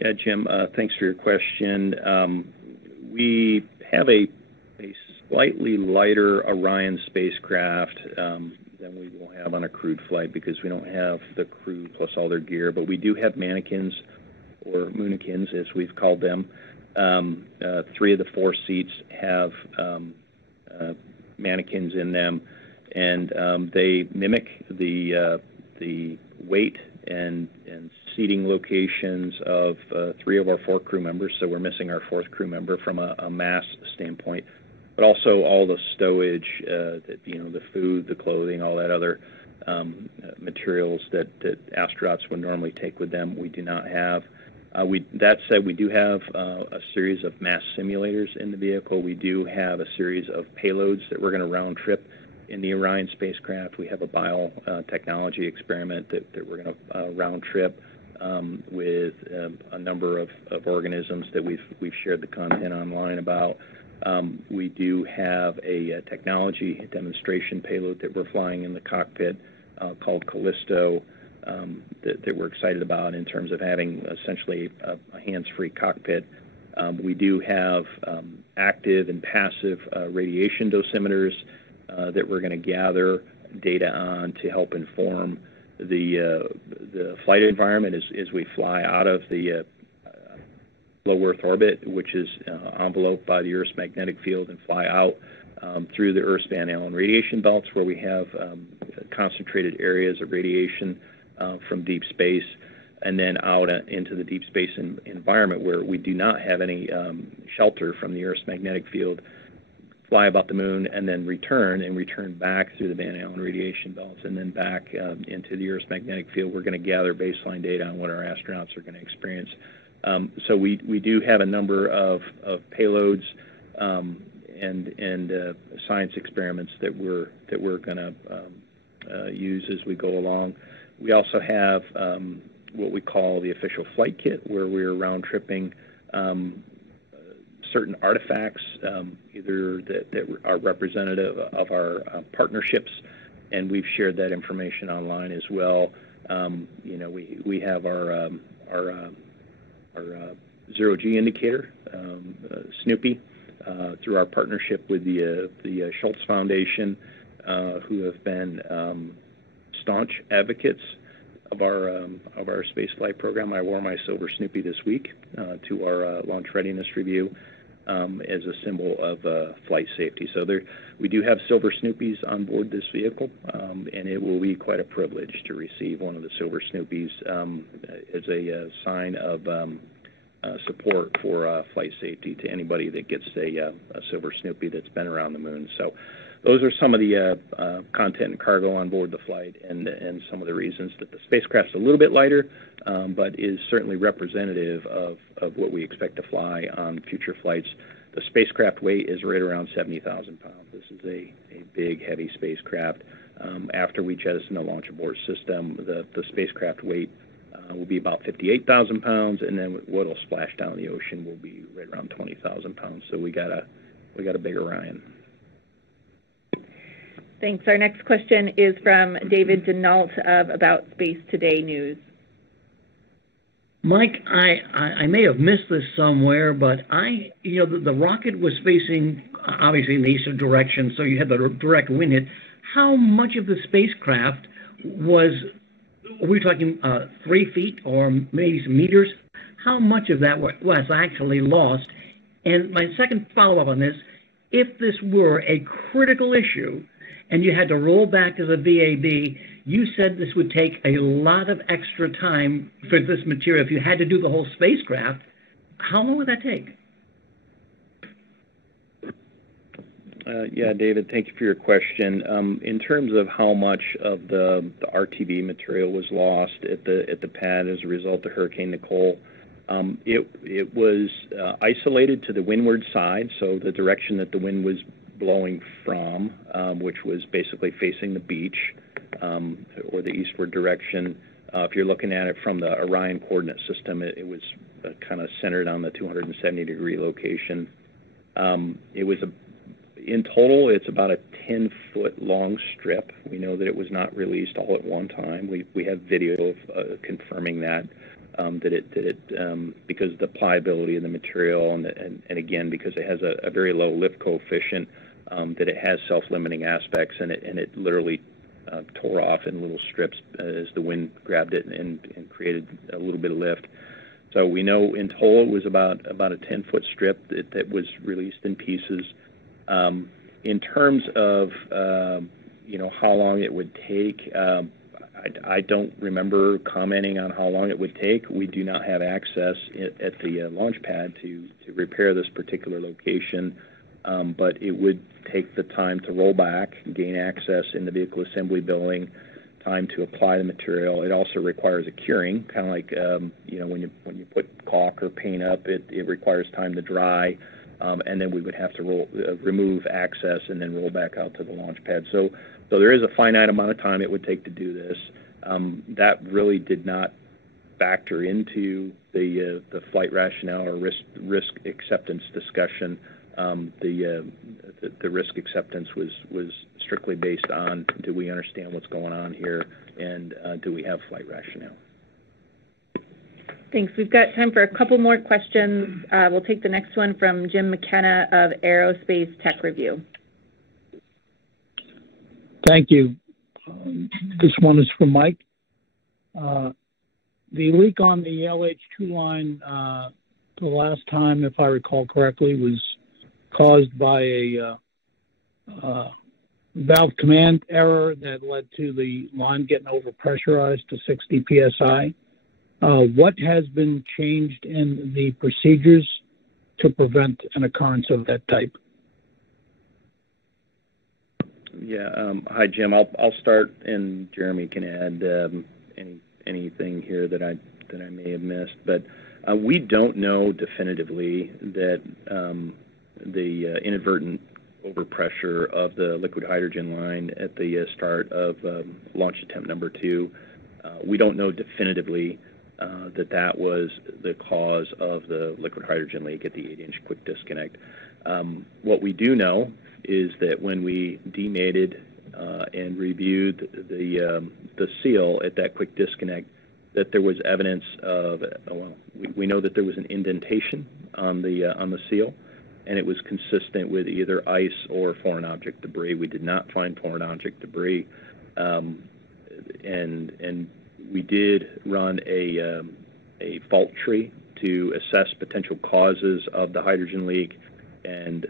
Yeah, Jim, thanks for your question. We have a slightly lighter Orion spacecraft than we will have on a crewed flight because we don't have the crew plus all their gear, but we do have mannequins, or moonikins as we've called them. 3 of the 4 seats have mannequins in them, and they mimic the weight and seating locations of 3 of our 4 crew members, so we're missing our 4th crew member from a mass standpoint, but also all the stowage, the food, the clothing, all that other materials that astronauts would normally take with them, we do not have. That said, we do have a series of mass simulators in the vehicle. We do have a series of payloads that we're going to round trip in the Orion spacecraft. We have a biotechnology experiment that we're going to round trip with a number of organisms that we've shared the content online about. We do have a technology demonstration payload that we're flying in the cockpit called Callisto that we're excited about in terms of having essentially a hands-free cockpit. We do have active and passive radiation dosimeters that we're going to gather data on to help inform the flight environment as we fly out of the low Earth orbit, which is enveloped by the Earth's magnetic field, and fly out through the Earth's Van Allen radiation belts, where we have concentrated areas of radiation from deep space, and then out into the deep space environment where we do not have any shelter from the Earth's magnetic field, fly about the moon, and then return back through the Van Allen radiation belts, and then back into the Earth's magnetic field. We're going to gather baseline data on what our astronauts are going to experience. So we do have a number of payloads and science experiments that we're going to use as we go along. We also have what we call the official flight kit, where we're round tripping certain artifacts, either that are representative of our partnerships, and we've shared that information online as well. We have our zero-G indicator, Snoopy, through our partnership with the Schultz Foundation, who have been staunch advocates of our spaceflight program. I wore my silver Snoopy this week to our launch readiness review as a symbol of flight safety. So we do have silver Snoopies on board this vehicle, and it will be quite a privilege to receive one of the silver Snoopies as a sign of support for flight safety to anybody that gets a silver Snoopy that's been around the moon. So those are some of the content and cargo on board the flight, and some of the reasons that the spacecraft's a little bit lighter, but is certainly representative of what we expect to fly on future flights. The spacecraft weight is right around 70,000 pounds. This is a big, heavy spacecraft. After we jettison the launch abort system, the spacecraft weight will be about 58,000 pounds, and then what will splash down the ocean will be right around 20,000 pounds. So we got a big Orion. Thanks. Our next question is from David Denault of About Space Today News. Mike, I may have missed this somewhere, but the rocket was facing obviously in the eastern direction, so you had the direct wind hit. How much of the spacecraft were we talking 3 feet or maybe some meters? How much of that was actually lost? And my second follow-up on this, if this were a critical issue and you had to roll back to the VAB, you said this would take a lot of extra time for this material. If you had to do the whole spacecraft, how long would that take? Yeah, David, thank you for your question. In terms of how much of the RTV material was lost at the pad as a result of Hurricane Nicole, it was isolated to the windward side, so the direction that the wind was blowing from, which was basically facing the beach, or the eastward direction. If you're looking at it from the Orion coordinate system, it was kind of centered on the 270-degree location. It was in total, it's about a 10-foot long strip. We know that it was not released all at one time. We have video of confirming that, because of the pliability of the material, and again, because it has a very low lift coefficient, that it has self-limiting aspects, and it literally tore off in little strips as the wind grabbed it and created a little bit of lift. So we know in total it was about a 10-foot strip that was released in pieces. In terms of how long it would take, I don't remember commenting on how long it would take. We do not have access at the launch pad to repair this particular location, but it would take the time to roll back, gain access in the vehicle assembly building, time to apply the material. It also requires a curing, kind of like when you put caulk or paint up, it requires time to dry. And then we would have to remove access and then roll back out to the launch pad. So there is a finite amount of time it would take to do this. That really did not factor into the flight rationale or risk acceptance discussion. The risk acceptance was strictly based on, do we understand what's going on here, and do we have flight rationale? Thanks. We've got time for a couple more questions. We'll take the next one from Jim McKenna of Aerospace Tech Review. Thank you. This one is for Mike. The leak on the LH2 line the last time, if I recall correctly, was caused by a valve command error that led to the line getting overpressurized to 60 psi. What has been changed in the procedures to prevent an occurrence of that type? Yeah. Hi, Jim. I'll start, and Jeremy can add anything here that I may have missed. But we don't know definitively that the inadvertent overpressure of the liquid hydrogen line at the start of launch attempt number 2. We don't know definitively that was the cause of the liquid hydrogen leak at the 8-inch quick disconnect. What we do know is that when we demated and reviewed the seal at that quick disconnect, that there was evidence of, we know that there was an indentation on the seal, and it was consistent with either ice or foreign object debris. We did not find foreign object debris, and we did run a fault tree to assess potential causes of the hydrogen leak, and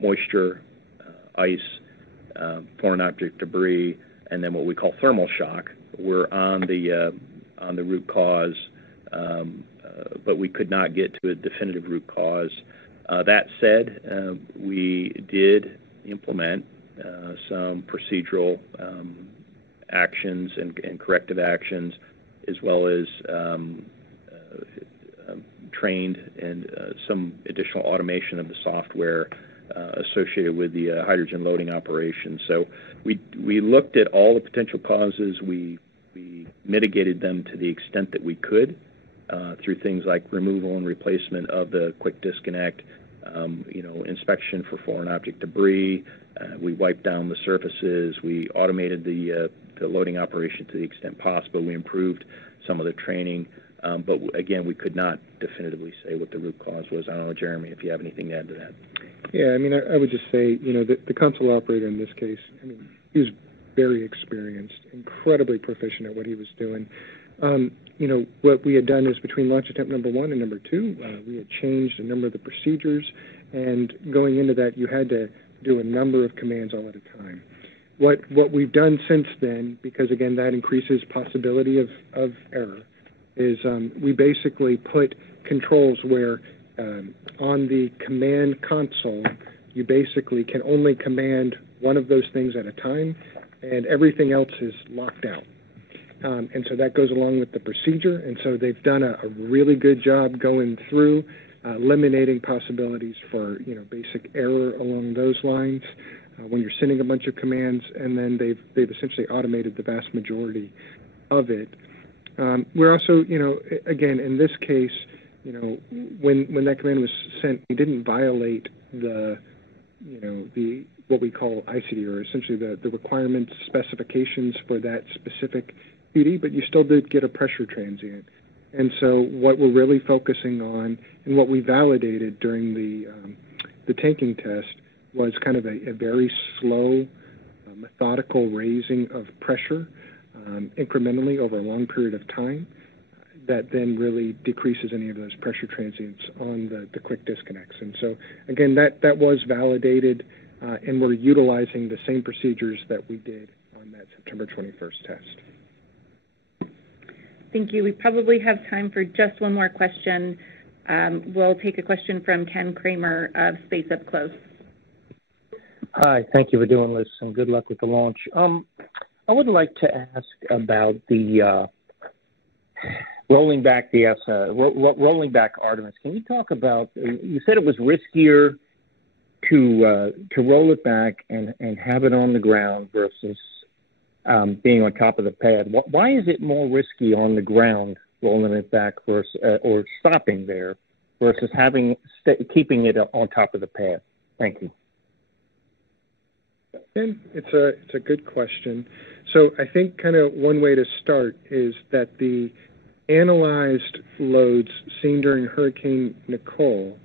moisture, ice, foreign object debris, and then what we call thermal shock were on the root cause, but we could not get to a definitive root cause. That said, we did implement some procedural actions and corrective actions, as well as trained and some additional automation of the software associated with the hydrogen loading operation. So we looked at all the potential causes. We mitigated them to the extent that we could through things like removal and replacement of the quick disconnect, inspection for foreign object debris. We wiped down the surfaces. We automated the loading operation to the extent possible. We improved some of the training, but again, we could not definitively say what the root cause was. I don't know, Jeremy, if you have anything to add to that. Yeah, I mean, I would just say, the console operator in this case, he was very experienced, incredibly proficient at what he was doing. What we had done is between launch attempt number 1 and number 2, we had changed a number of the procedures, and going into that, you had to do a number of commands all at a time. What we've done since then, because again that increases possibility of error, is we basically put controls where on the command console you basically can only command one of those things at a time, and everything else is locked out. And so that goes along with the procedure, and so they've done a really good job going through eliminating possibilities for basic error along those lines when you're sending a bunch of commands, and then they've essentially automated the vast majority of it. We're also, again, in this case, when that command was sent, we didn't violate the what we call ICD, or essentially the requirements, specifications for that specific duty, but you still did get a pressure transient. And so what we're really focusing on, and what we validated during the tanking test, was kind of a very slow, methodical raising of pressure incrementally over a long period of time that then really decreases any of those pressure transients on the quick disconnects. And so, again, that was validated, and we're utilizing the same procedures that we did on that September 21st test. Thank you. We probably have time for just one more question. We'll take a question from Ken Kramer of Space Up Close. Hi, thank you for doing this, and good luck with the launch. I would like to ask about the rolling back Artemis. Can you talk about? You said it was riskier to roll it back and have it on the ground versus being on top of the pad. Why is it more risky on the ground rolling it back versus or stopping there versus keeping it on top of the pad? Thank you. And it's a good question. So I think kind of one way to start is that the analyzed loads seen during Hurricane Nicole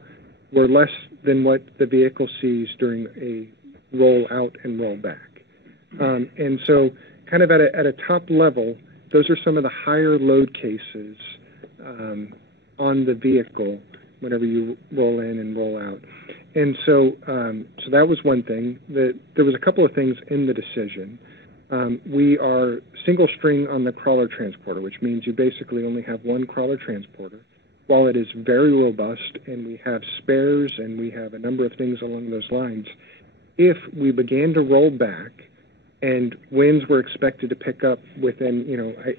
were less than what the vehicle sees during a roll out and roll back. And so kind of at a top level, those are some of the higher load cases on the vehicle whenever you roll in and roll out. And so so that was one thing. There was a couple of things in the decision. We are single string on the crawler transporter, which means you basically only have one crawler transporter. While it is very robust and we have spares and we have a number of things along those lines, if we began to roll back and winds were expected to pick up within,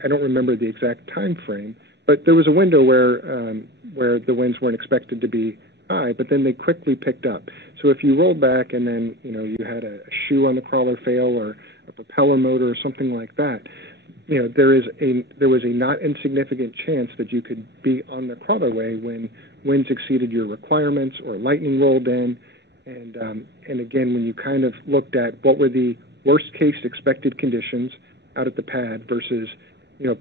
I don't remember the exact time frame, but there was a window where the winds weren't expected to be high, but then they quickly picked up. So if you rolled back and then you had a shoe on the crawler fail or a propeller motor or something like that, there was a not insignificant chance that you could be on the crawlerway when winds exceeded your requirements or lightning rolled in. And again, when you kind of looked at what were the worst case expected conditions out at the pad versus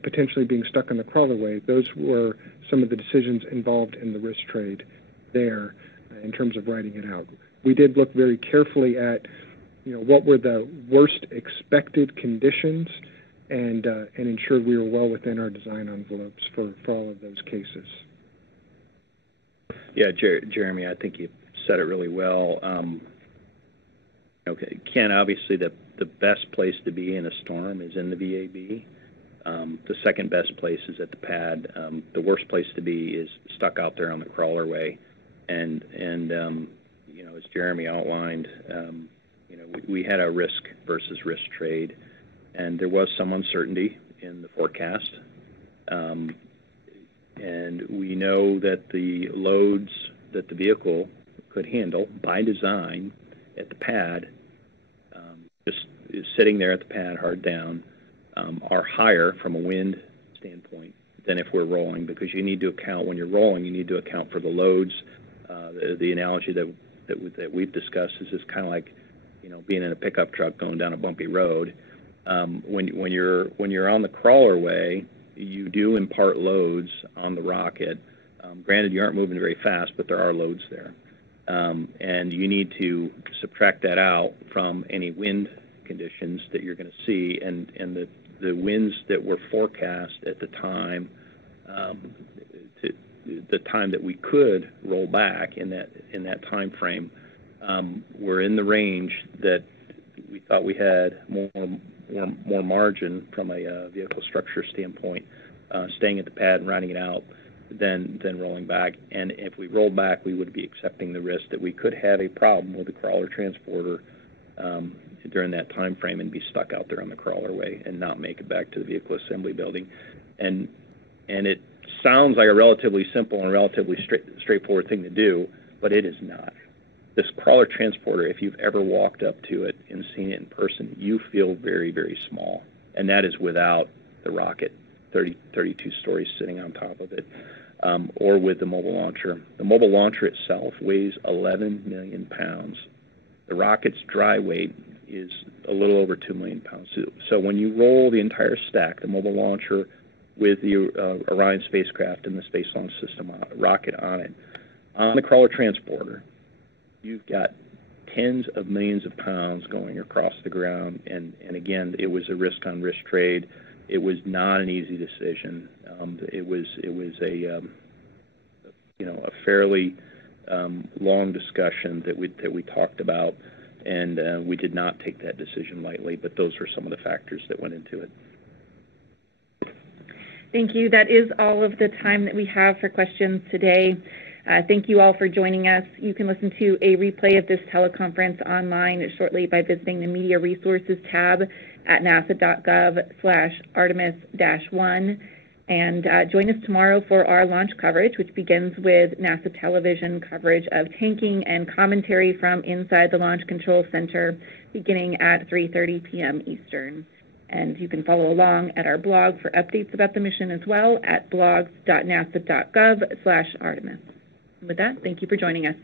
potentially being stuck on the crawlerway, those were some of the decisions involved in the risk trade there in terms of writing it out. We did look very carefully at what were the worst expected conditions and ensured we were well within our design envelopes for all of those cases. Yeah, Jeremy, I think you said it really well. Ken, obviously the best place to be in a storm is in the VAB. The second best place is at the pad. The worst place to be is stuck out there on the crawlerway. And as Jeremy outlined, we had a risk versus risk trade, and there was some uncertainty in the forecast. And we know that the loads that the vehicle could handle by design at the pad, just sitting there at the pad hard down, are higher from a wind standpoint than if we're rolling, because you need to account, when you're rolling, you need to account for the loads. The analogy that we've discussed is kind of like being in a pickup truck going down a bumpy road. When you're on the crawlerway, you do impart loads on the rocket. Granted, you aren't moving very fast, but there are loads there, and you need to subtract that out from any wind conditions that you're going to see, and the winds that were forecast at the time, the time that we could roll back in that time frame, were in the range that we thought we had more margin from a vehicle structure standpoint, staying at the pad and riding it out than rolling back. And if we rolled back, we would be accepting the risk that we could have a problem with the crawler transporter during that time frame and be stuck out there on the crawlerway and not make it back to the vehicle assembly building. And it sounds like a relatively simple and relatively straightforward thing to do, but it is not. This crawler transporter, if you've ever walked up to it and seen it in person, you feel very, very small. And that is without the rocket, 32 stories sitting on top of it, or with the mobile launcher. The mobile launcher itself weighs 11 million pounds. The rocket's dry weight is a little over 2 million pounds. So when you roll the entire stack, the mobile launcher with the Orion spacecraft and the Space Launch System rocket on it, on the crawler transporter, you've got tens of millions of pounds going across the ground. And again, it was a risk-on-risk trade. It was not an easy decision. It was a fairly long discussion that we talked about, and we did not take that decision lightly. But those were some of the factors that went into it. Thank you. That is all of the time that we have for questions today. Thank you all for joining us. You can listen to a replay of this teleconference online shortly by visiting the Media Resources tab at nasa.gov/Artemis-1. And join us tomorrow for our launch coverage, which begins with NASA television coverage of tanking and commentary from inside the Launch Control Center, beginning at 3:30 p.m. Eastern. And you can follow along at our blog for updates about the mission as well at blogs.nasa.gov/Artemis. With that, thank you for joining us.